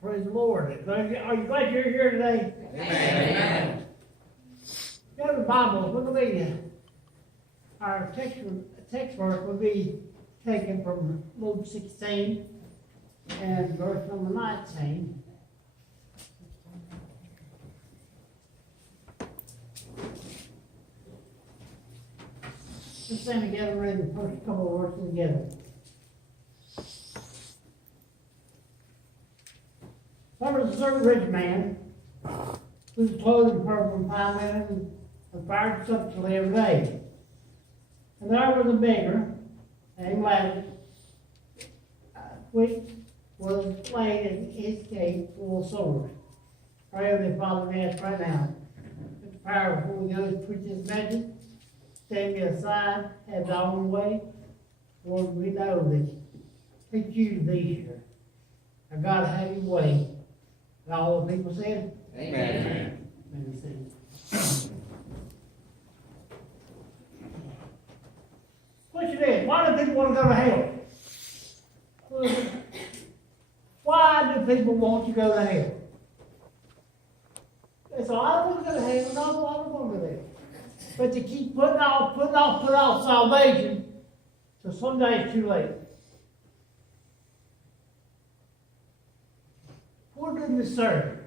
Praise the Lord. Are you glad you're here today? Amen. Go to the Bible. Look at me. Our text verse will be taken from Luke 16 and verse number 19. Let's stand together and read the first couple of verses together. There was a certain rich man whose clothing purple and fine linen and fired sumptuously every day. And there was a beggar named Lazarus, which was laid at his gate full of sores. Our Heavenly Father, we ask right now that the power of the Holy Ghost preach this message. Stand me aside, have thy own way. Lord, we know that it's you to be here. Now, God, have your way. And all the people said, Amen. Let me see. Question is, why do people want to go to hell? Why do people want to go to hell? They say, I don't want to go to hell, no, I don't want to go there. But they keep putting off salvation till someday it's too late. Who do we serve?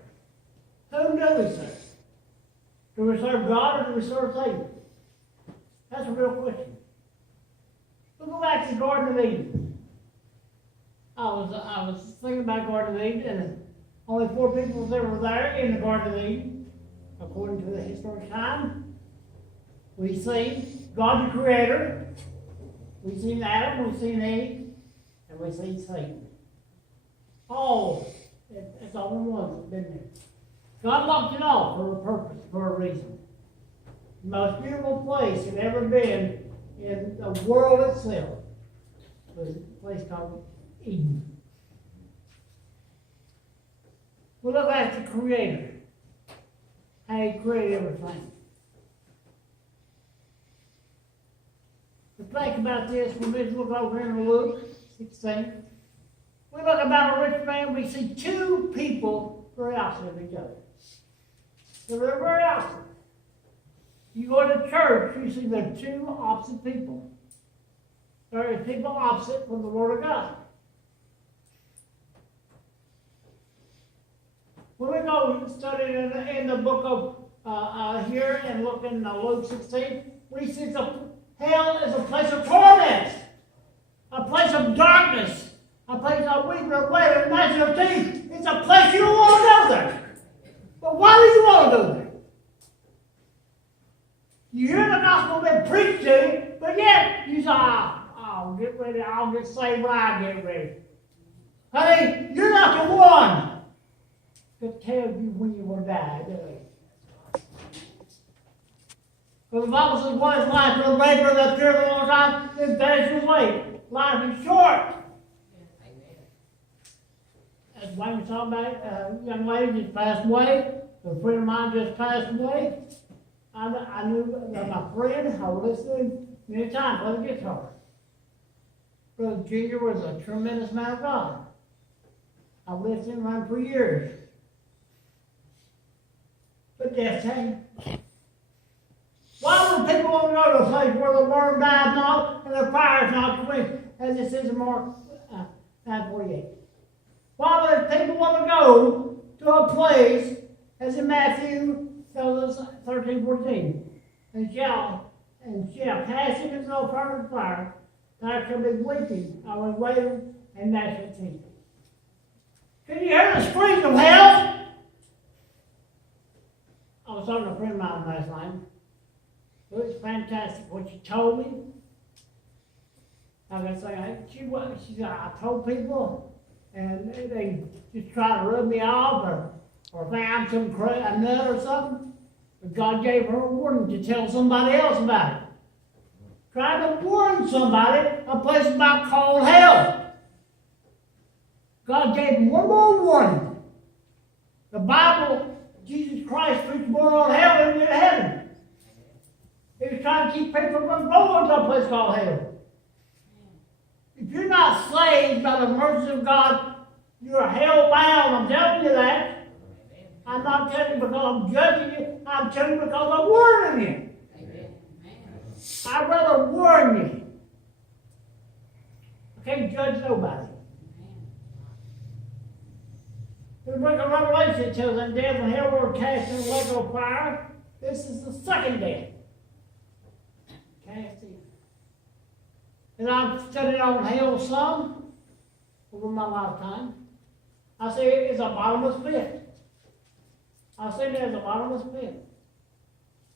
Whom do we serve? Do we serve God or do we serve Satan? That's a real question. We'll go back to the Garden of Eden. I was thinking about Garden of Eden, and only 4 people that were there in the Garden of Eden, according to the historic time. We see God the Creator, we see Adam, we see Eve, and we see Satan. All, it's all in one that's been there. God locked it off for a purpose, for a reason. The most beautiful place it ever been in the world itself was a place called Eden. We look at the Creator, how He created everything. To think about this, when we look over in Luke 16, we look about a rich man, we see 2 people very opposite of each other. They're very opposite. You go to church, you see there are 2 opposite people. There are people opposite from the Word of God. When we go study in the book of here and look in Luke 16, we see hell is a place of torment, a place of darkness, a place of weeping and wailing and gnashing of teeth. It's a place you don't want to go there. But why do you want to go there? You hear the gospel being preached to you, but yet you say, I'll get ready, I'll get saved when I get ready. Honey, you're not the one that tells you when you will die, do you? Because the Bible says, what is life? For a labor that appears a long time is vanishing away. Life is short. As Wayne was talking about, a young lady just passed away. A friend of mine just passed away. I knew that my friend, I was listening many times, play the guitar. Brother Junior was a tremendous man of God. I listened to him for years. But death came. Why would people want to go to a place where the worm dies not and the fire is not quenched, as it says in Mark 9:48? Why would people want to go to a place, as in Matthew tells us 13:14, and shall cast him into no furnace of fire, there shall be weeping, I will wailing and gnashing of teeth. Can you hear the screams of hell? I was talking to a friend of mine last night. It was fantastic what she told me. I was saying, she said, I told people, and they just try to rub me off or think I'm a nut or something. But God gave her a warning to tell somebody else about it. Try to warn somebody a place about called hell. God gave them one more warning. The Bible, Jesus Christ preached more on hell than in heaven. He was trying to keep people from going to a place called hell. If you're not saved by the mercy of God, You're hell-bound, I'm telling you that. I'm not telling you because I'm judging you, I'm telling you because I'm warning you. I'd rather warn you. I can't judge nobody. The book of Revelation tells that death and hell were cast in the lake of fire. This is the second death. Cast in. And I've studied on hell some over my lifetime. I say it's a bottomless pit. I say there's a bottomless pit.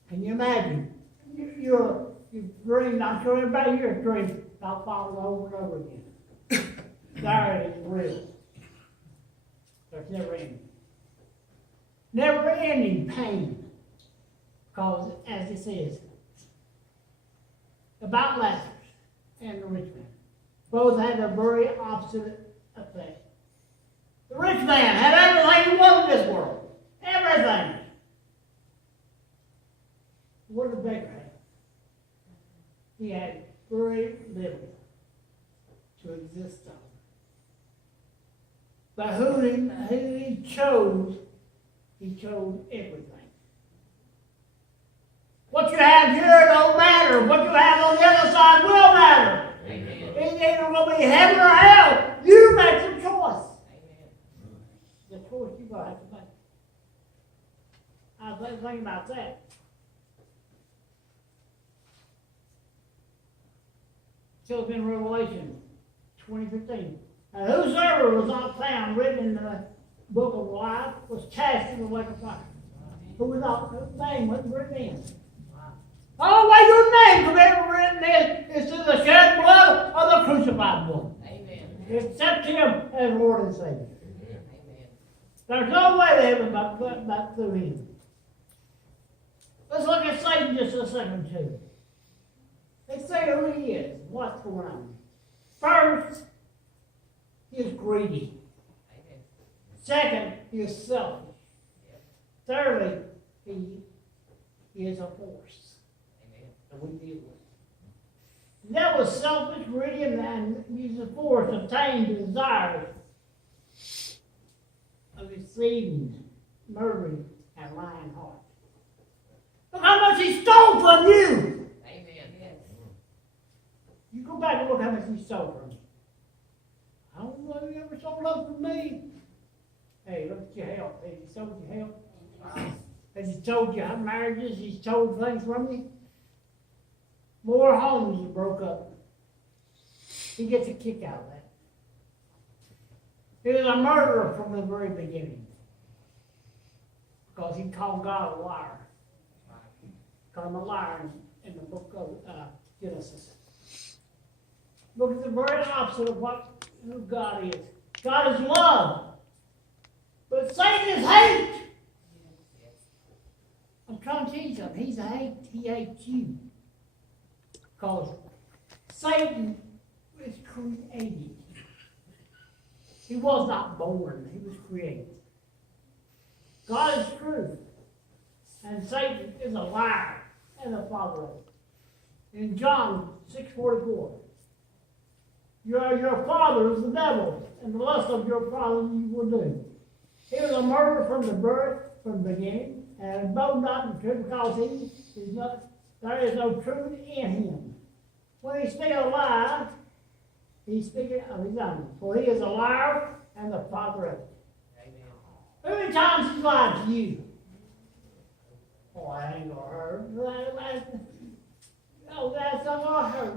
Can you imagine? You've dreamed, I'm sure everybody here has dreamed about falling over and over again. There it is, real. There's never ending. Never ending pain. Because, as it says, about Lazarus and the rich man, both had a very opposite effect. The rich man had everything he wanted in this world. Everything. What did the beggar have? He had very little to exist on. But who he chose everything. What you have here don't matter. What you have on the other side will matter. Amen. It's either going to be heaven or hell. You make the choice. Amen. The choice you're going to have to make. I was thinking about that. So in Revelation 20:15. And whosoever was not found written in the book of life was cast into the lake of fire. Who was not, whose name wasn't written in. Oh, why your name could ever written in is to the shed blood of the crucified one. Amen. Accept him as Lord and Savior. Amen. There's no way to heaven but through him. Let's look at Satan just a second too. Let's say who he is, what's going on. First, he is greedy. Amen. Second, he is selfish. Yep. Thirdly, he is a force. Amen. That we deal with. That was selfish, greedy, and used the force to obtain the desires of deceiving, murdering, and lying heart. Look how much he stole from you. Amen. Yes. You go back and look how much he stole from you. I don't know if you ever stole love from me. Hey, look at your health. Has he sold your health? Has he told you how marriages? He's told things from you? More homes you broke up. He gets a kick out of that. He was a murderer from the very beginning. Because he called God a liar. Called him a liar in the book of Genesis. Look at the very opposite of who God is. God is love. But Satan is hate. I'm trying to teach him. He's a hate. He hates you. Because Satan was created. He was not born. He was created. God is truth. And Satan is a liar and the father of it. In John 6:44. Your father is the devil, and the lust of your father you will do. He was a murderer from the birth, from the beginning, and abode not in truth because there is no truth in him. When he speaks a lie, he's speaking of his own. For he is a liar and the father of it. Amen. How many times has he lied to you? Oh, I ain't gonna hurt. No, that's not gonna hurt.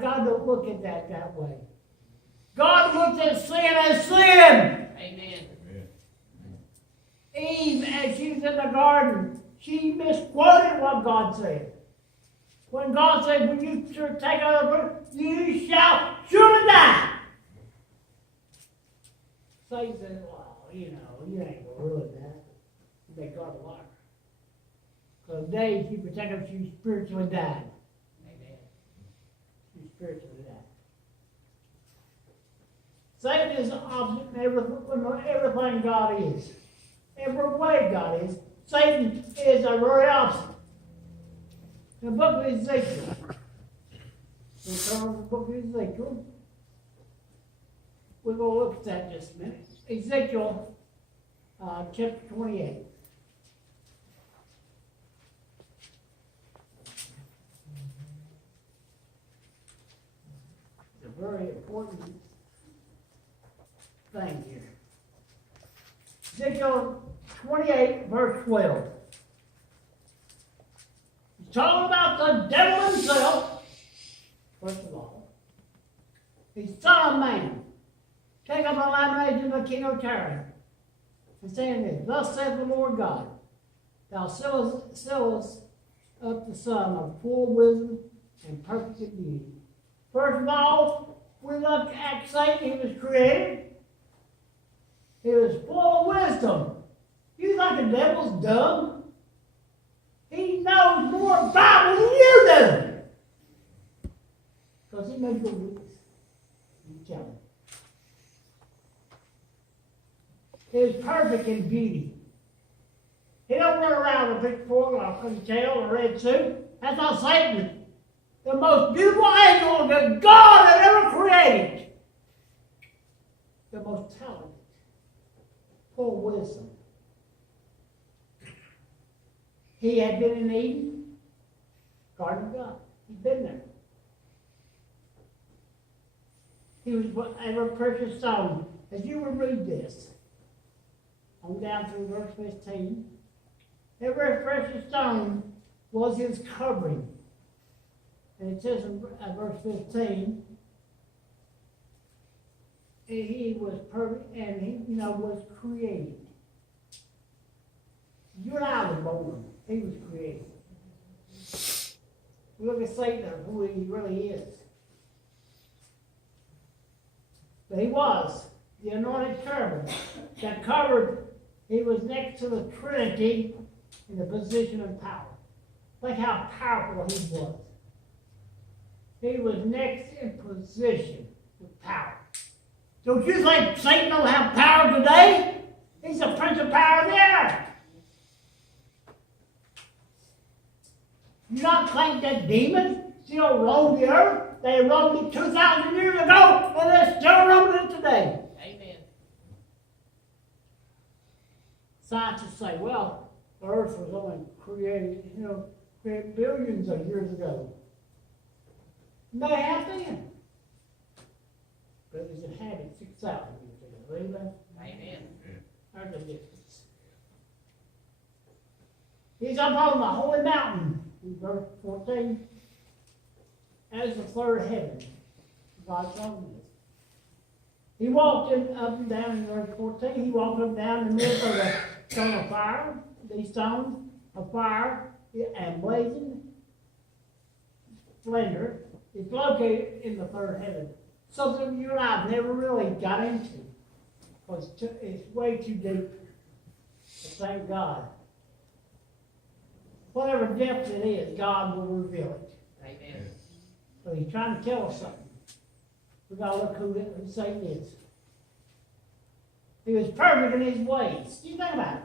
God don't look at that way. God looks at sin as sin. Amen. Eve, as she was in the garden, she misquoted what God said. When God said, when you take out the fruit, you shall surely die. Satan said, well, you ain't gonna ruin that. You make God a liar. Because the day she protected him, she spiritually died. Amen. She spiritually died. Satan is the opposite in everything God is. Every way God is. Satan is the very opposite. The book of Ezekiel. We'll turn to the book of Ezekiel. We're going to look at that in just a minute. Ezekiel chapter 28. It's a very important thing here. Ezekiel 28, verse 12. He's talking about the devil himself, first of all. He's Son of Man. Take up a lamentation of the king of Tyre, and saying this, Thus saith the Lord God, Thou sealest up the son of full wisdom and perfect beauty. First of all, we look at Satan. He was created. He was full of wisdom. You think the devil's dumb? He knows more Bible than you do. Because he made good rules. You tell him. He was perfect in beauty. He don't run around with a big fork or a pretty tail or a red suit. That's not Satan. The most beautiful angel that God had ever created. The most talented. Full wisdom. He had been in Eden, Garden of God. He'd been there. He was whatever precious stone. As you would read this, on down through verse 15, every precious stone was his covering. And it says in verse 15, he was perfect and he, was created. You and I were born. He was created. We look at Satan, who he really is. But he was the anointed cherubim that covered. He was next to the Trinity in the position of power. Think how powerful he was. He was next in position with power. Don't you think Satan don't have power today? He's the prince of power of the earth. You not think that demons still roam the earth? They roamed it 2,000 years ago, and they're still roaming it today. Amen. Scientists say, well, the earth was only created, created billions of years ago. May have been. But it was inhabited 6,000 years ago. Believe that? Amen. There's the difference. He's up on the holy mountain, in verse 14, as the third heaven. God told me this. He walked up and down in verse 14. He walked up and down in the middle of the stone of fire, these stones of fire and blazing splendor. It's located in the third heaven. Something you and I have never really got into. Because it's way too deep. But thank God. Whatever depth it is, God will reveal it. Amen. But he's trying to tell us something. We've got to look who Satan is. He was perfect in his ways. You think about it.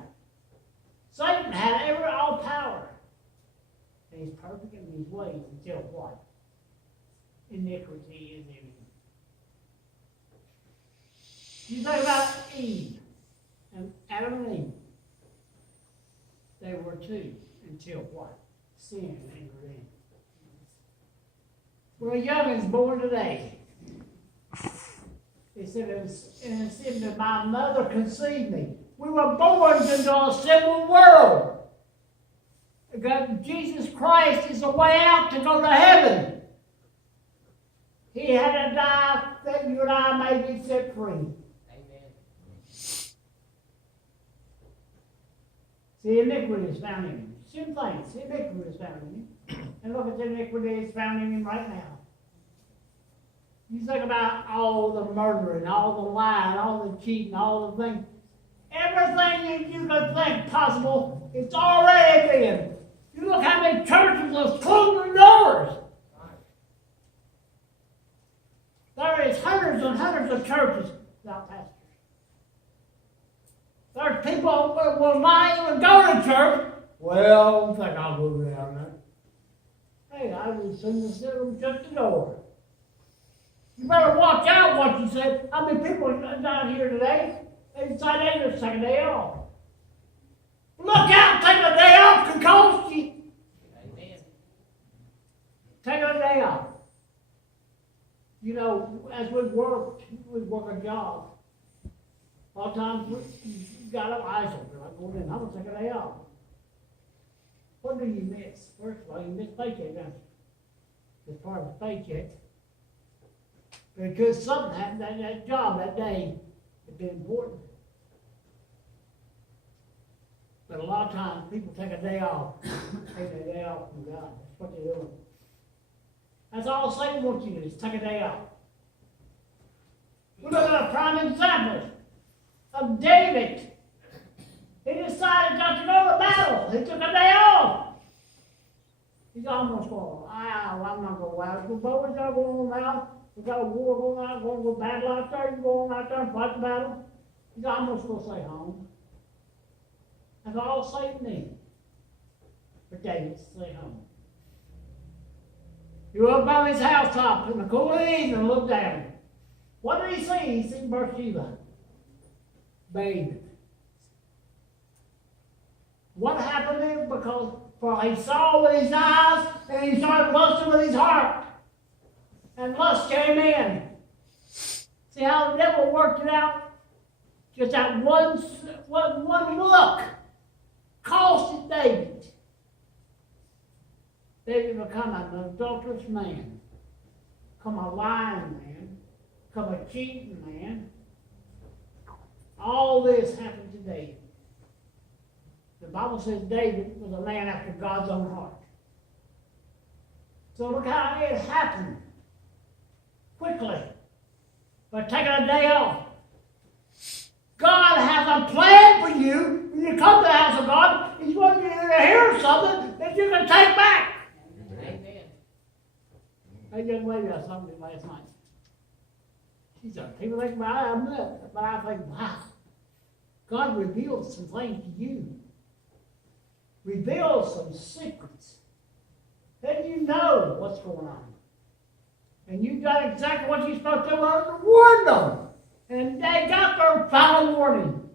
Satan had all power. And he's perfect in his ways until what? Iniquity is in him. You think about Eve and Adam and Eve. They were two until what? Sin entered in. Well, a young'un's born today. He said, and it said that my mother conceived me. We were born into a sinful world. God, Jesus Christ is the way out to go to heaven. He had to die that you and I may be set free. Amen. See, iniquity is found in him. Same thing. See, iniquity is found in him. And look at the iniquity that's found in him right now. You think about all the murdering, all the lying, all the cheating, all the things. Everything you could think possible, it's already been. You look how many churches have closed their doors. There is hundreds and hundreds of churches without pastors. There's people who will not even go to church. Well, I don't think I'll go down there. Hey, I would send them shut the door. You better watch out what you say. How many people are down here today? Inside David, take a day off. Look out, taking a day off can cost you. Amen. Take a day off. You know, as we work a job. A lot of times you got an ISO. You're like, going in, I'm going to take a day off. What do you miss? First of all, you miss paycheck, don't you? It's part of the paycheck. Because something happened, that job that day had been important. But a lot of times people take a day off. Take a day off from God. That's what they're doing. That's all Satan wants you to do, is take a day off. We're looking at a prime example of David. He decided not to go to battle. He took a day off. He's almost going, I'm not going out. The boys are going out. We've got a war going on, going to go battle out there. You're going out there and fight the battle. He's almost going to stay home. That's all Satan needs for David to stay home. He went up on his housetop in the cool of the evening and looked down. What did he see? He seen Bathsheba bathing. What happened there? Because for he saw with his eyes and he started lusting with his heart. And lust came in. See how the devil worked it out? Just that one look costed David. David become an adulterous man, become a lying man, become a cheating man. All this happened to David. The Bible says David was a man after God's own heart. So look how it happened quickly by taking a day off. God has a plan for you when you come to the house of God. He's wanting you to hear something that you can take back. Amen. I just waited on something last night. She said, people think, well, I'm nuts. But I think, wow, God reveals some things to you. Reveals some secrets. Then you know what's going on. And you've done exactly what you're supposed to do and warn them. And they got their final warning.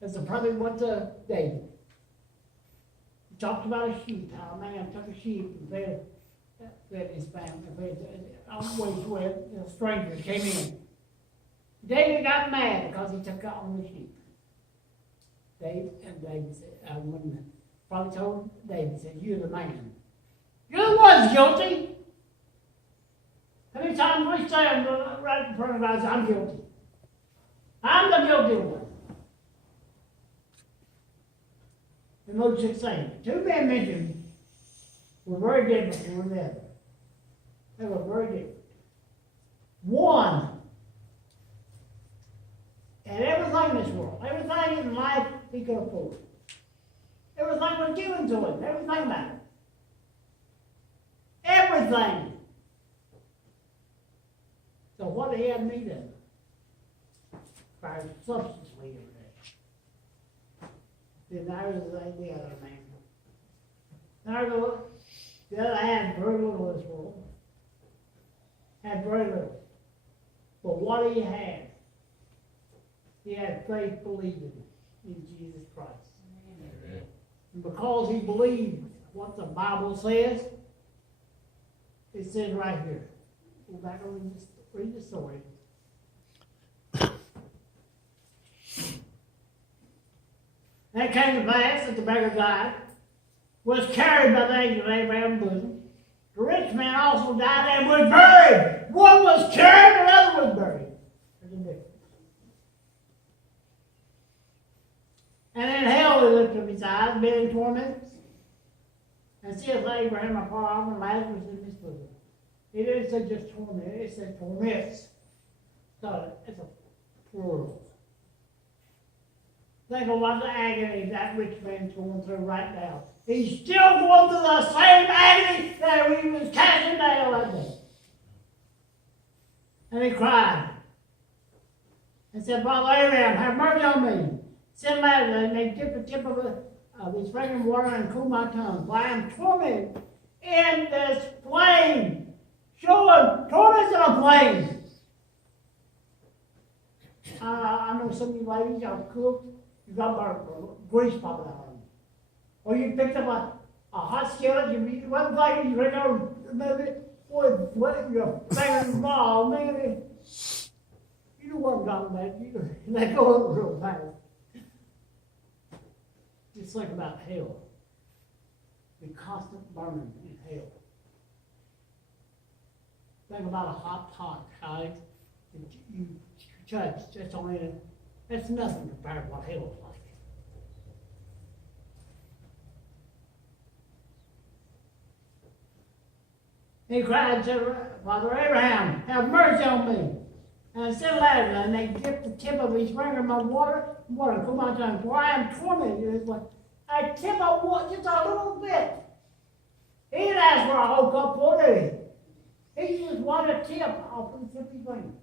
That's probably what David. He talked about a sheep, how a man took a sheep and fed his family, always where strangers came in. David got mad because he took on the sheep. David said, probably told David, said, you're the man. You're the one's guilty. How many times we stand right in front of God and say, I'm guilty. I'm the guilty one. In Luke 16, two men mentioned were very different from one another. They were very different. One had everything in this world, everything in life he could afford. Everything was given to him, everything about it. Everything. So what did he have need of? For substance every day. Then there's the other man. The other had very little of this world. Had very little. But what he had faith believing in Jesus Christ. Amen. And because he believed what the Bible says, it says right here. Go back and read the story. And it came to pass that the beggar died, was carried by the angel of Abraham's bosom. The rich man also died and was buried. One was carried, and the other was buried. There's a difference. And in hell he lifted up his eyes, being in torments, and seeth Abraham afar off and Lazarus in his bosom. It didn't say just torment, it said torments. So it's a plural. Think of what the agony that rich man's going through right now. He's still going through the same agony that he was casting down that day. And he cried and said, Father Abraham, have mercy on me. Send Lazarus and may dip the tip of his finger in water and cool my tongue. For I am tormented in this flame. Show him torments in a flame. know some of you ladies, y'all cooked, you got grease popping out on you. Or you picked up a hot skillet, you one thing, you ready to move it, boy, what your fingers ball, man. You know what I'm talking about, they go up real fast. Just think about hell. The constant burning in hell. Think about a hot pot, guys. You touch just on it. That's nothing compared to what hell is like. He cried and said, Father Abraham, have mercy on me. And said Lazarus, and they dipped the tip of his finger in my water come out down, for I am tormented. It's like I tip of water just a little bit. He didn't ask for a whole cup full, did he? He just wanted a tip off of the tip of his finger.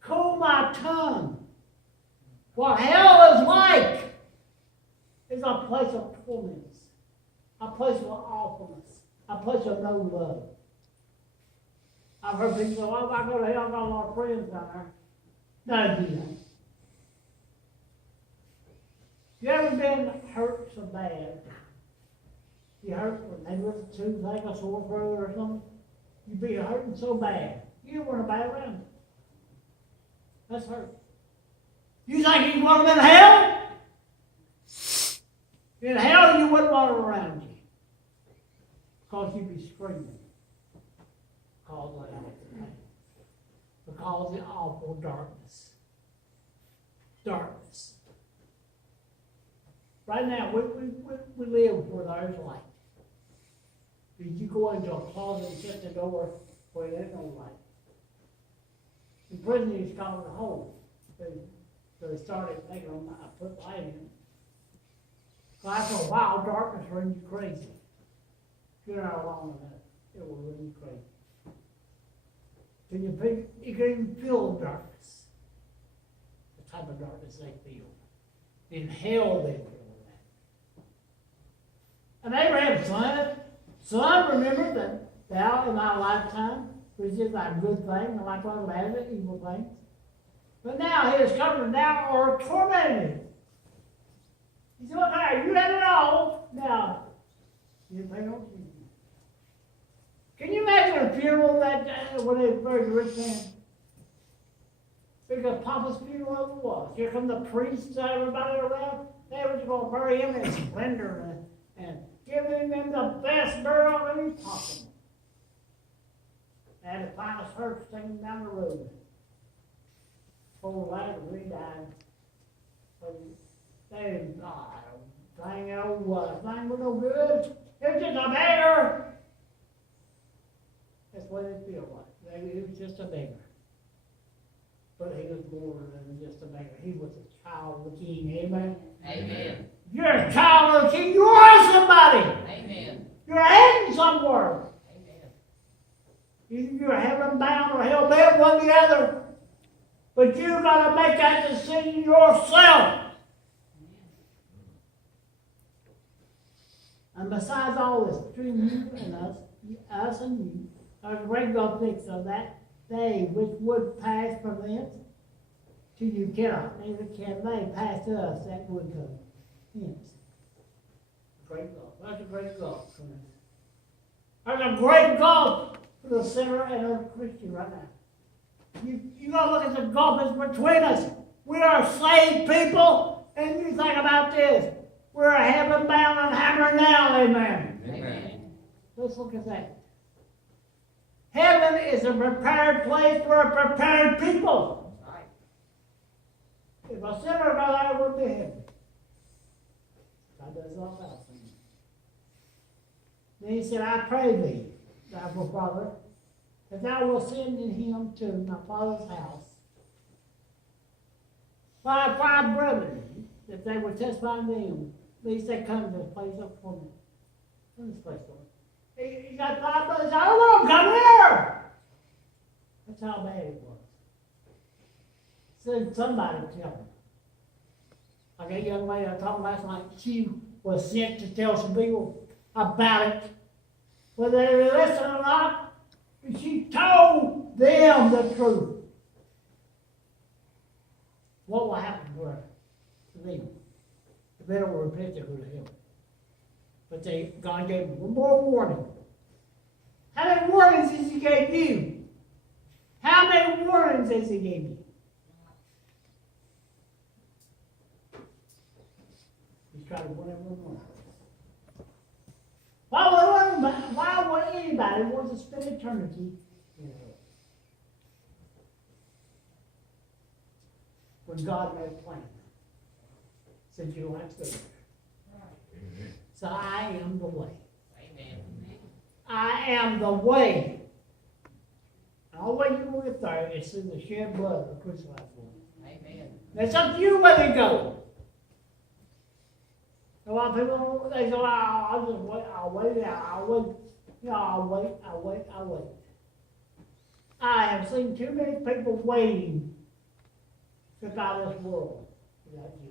Cool my tongue. What hell is like is a place of torments, a place of awfulness, a place of no love. I've heard people say, well, if I go to hell, I've got a lot of friends down there. That'd be nice. You ever been hurt so bad? You hurt maybe with a toothache, a sore throat or something? You'd be hurting so bad. You don't want to bite around it. That's hurt. You think you want them in hell? In hell, you wouldn't want them around you. Because you'd be screaming. Because of the awful darkness. Darkness. Right now, we live where there's light. Did you go into a closet and shut the door where there's no light? In prison, it's called a hole. So they started making them put light in it. So after a while, darkness runs you crazy. If you're not long enough, it will run you crazy. You can even feel the darkness. The type of darkness they feel. In hell they feel that. And Abraham, son, remember that thou in thy lifetime resist thy good thing, and likewise bad and evil things. But now he is coming, thou art tormented. He said, okay, you had it all. Now, you didn't pay no attention. Can you imagine a funeral that day when they buried the rich man? Because Papa's funeral was. Here come the priests, everybody around. They were going to bury him in splendor and giving him the best burial any possible. They had the finest hearse taken down the road. Poor lad really died. But they didn't die. Thing was no good. It was just a beggar. That's what it feels like. He was just a beggar. But he was more than just a beggar. He was a child of the king. Amen? Amen. You're a child of the king. You are somebody. Amen. You're heading somewhere. Amen. Either you're heaven bound or hell bound, one or the other. But you've got to make that decision yourself. And besides all this, between you and us and you, there's a great gulf fixed of that day which would pass from thence to you cannot, neither can they pass to us that would go hence. Great gulf. That's a great gulf. There's a great gulf for the sinner and the Christian right now. You gotta look at the gulf that's between us. We are saved people, and you think about this. We're heaven bound and hammered now, amen. Amen. Let's look at that. Heaven is a prepared place for a prepared people. That's right. If a sinner goes there, it would be heaven. God does all that things. Then he said, I pray thee, therefore, Father, that thou wilt send in him to my father's house five brethren, that they would testify to them, lest they come to this place of torment. From this place, Lord. He got 5 brothers. I don't want them come here. That's how bad it was. So somebody would tell them. Like that young lady I talked last night, she was sent to tell some people about it. Whether they listened or not, she told them the truth. what will happen to them? If they don't repent, they'll go to hell. But God gave them one more warning. How many warnings has he gave you? How many warnings has he gave you? He's trying to warn everyone. Why would anybody want to spend eternity in hell? When God made a plan. Said you don't have to go there. So I am the way. Amen. I am the way. And all the way you will get there is through the shed blood of the crucified one. Amen. It's up to you where they go. A lot of people, they go, I'll just wait, I'll wait. You know, I'll wait. I have seen too many people waiting to get out of this world without Jesus.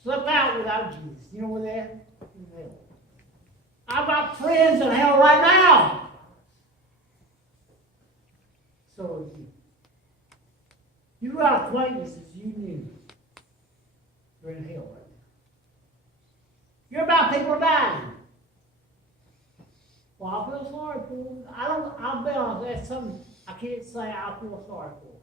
Slip out without Jesus. You know where they're at? In hell. I've got friends in hell right now. So do you. You got acquaintances you knew. You're in hell right now. You're about people dying. Well, I feel sorry for them. I'll be honest, that's something I can't say I feel sorry for.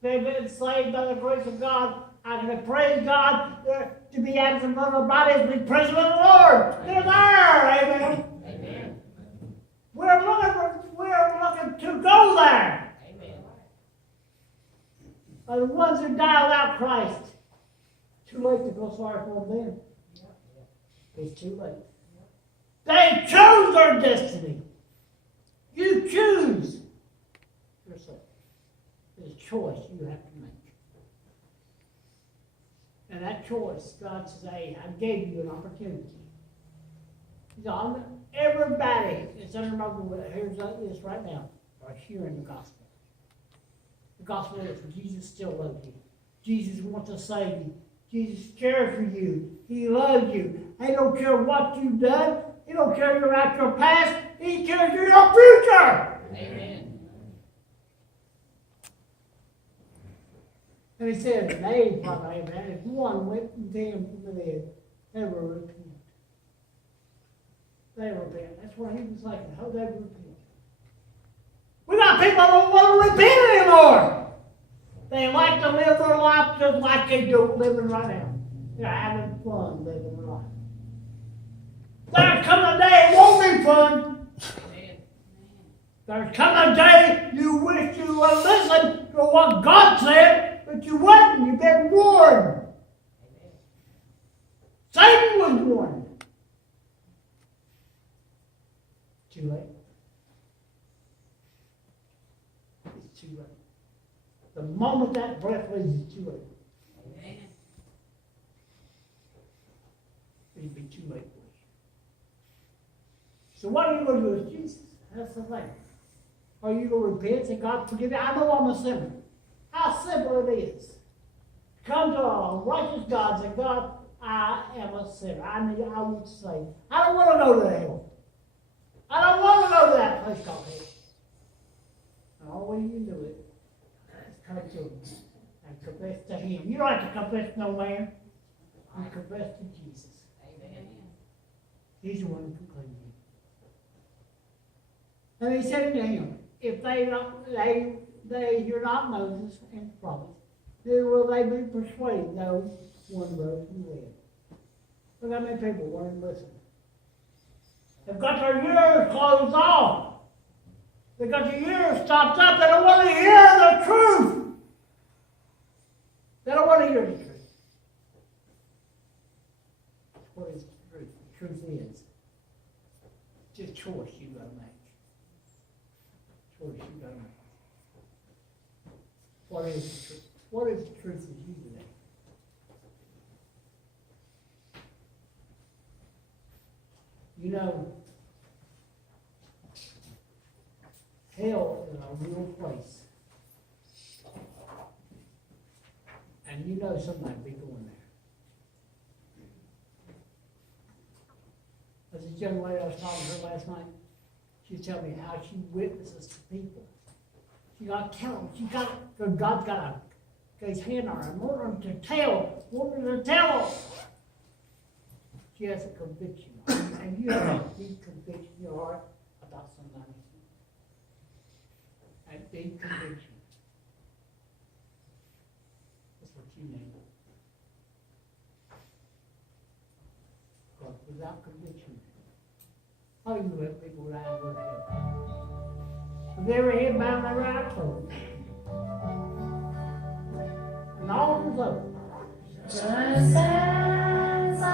They've been saved by the grace of God. I can praise God to be absent from the bodies, be present with the Lord. They're there, amen. Amen. We're looking to go there. Amen. Are the ones who die without Christ. Too late to feel sorry for them then. It's too late. They chose their destiny. You choose yourself. It's a choice you have to make. And that choice, God says, hey, I gave you an opportunity. Everybody that's under my rule, here's this right now, are hearing the gospel. The gospel is Jesus still loves you. Jesus wants to save you. Jesus cares for you. He loves you. He don't care what you've done. He don't care about your past. He cares for your future. Amen. And he said, they probably have had, if one went and him from the dead, they will repent. They repent. That's what he was like. How they repent. We got people who don't want to repent anymore. They like to live their life just like they do living right now. They're having fun living their life. There's coming a day it won't be fun. Amen. There's coming a day you wish you would listen to what God said, but you wouldn't. You've been warned. Amen. Satan was warned. Too late. It's too late. The moment that breath leaves, it's too late. Amen. It'd be too late for you. So what are you going to do with Jesus? That's the thing. Are you going to repent and say, God, forgive me? I know I'm a sinner. How simple it is. Come to a righteous God and say, God, I am a sinner. I want to save. I don't want to go to hell. I don't want to go to that place called hell. And all way you can do it is come to him and confess to him. You don't have to confess to no man. You confess to Jesus. Amen. He's the one who can clean you. And he said to him, if they hear not Moses and the prophets, then will they be persuaded, those one rose from the dead. Look how many people won't listen. They've got their ears closed off. They've got their ears stopped up. They don't want to hear the truth. They don't want to hear the truth. What is the truth? The truth is, it's a choice you got to make. Choice you got to make. What is the truth? What is the truth of you today? You know, hell is a real place. And you know somebody be going there. There's a young lady I was talking to her last night. She was telling me how she witnesses to people. She got to tell them. God's got Guy's hand on her, and want them to tell. She has a conviction, and you have a deep conviction in your heart about somebody. A deep conviction. That's what you need. Because without conviction, how you let people lie with him? With every head bowed and every eye closed. And all is over. Just as I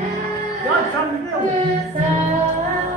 am God's trying to do it.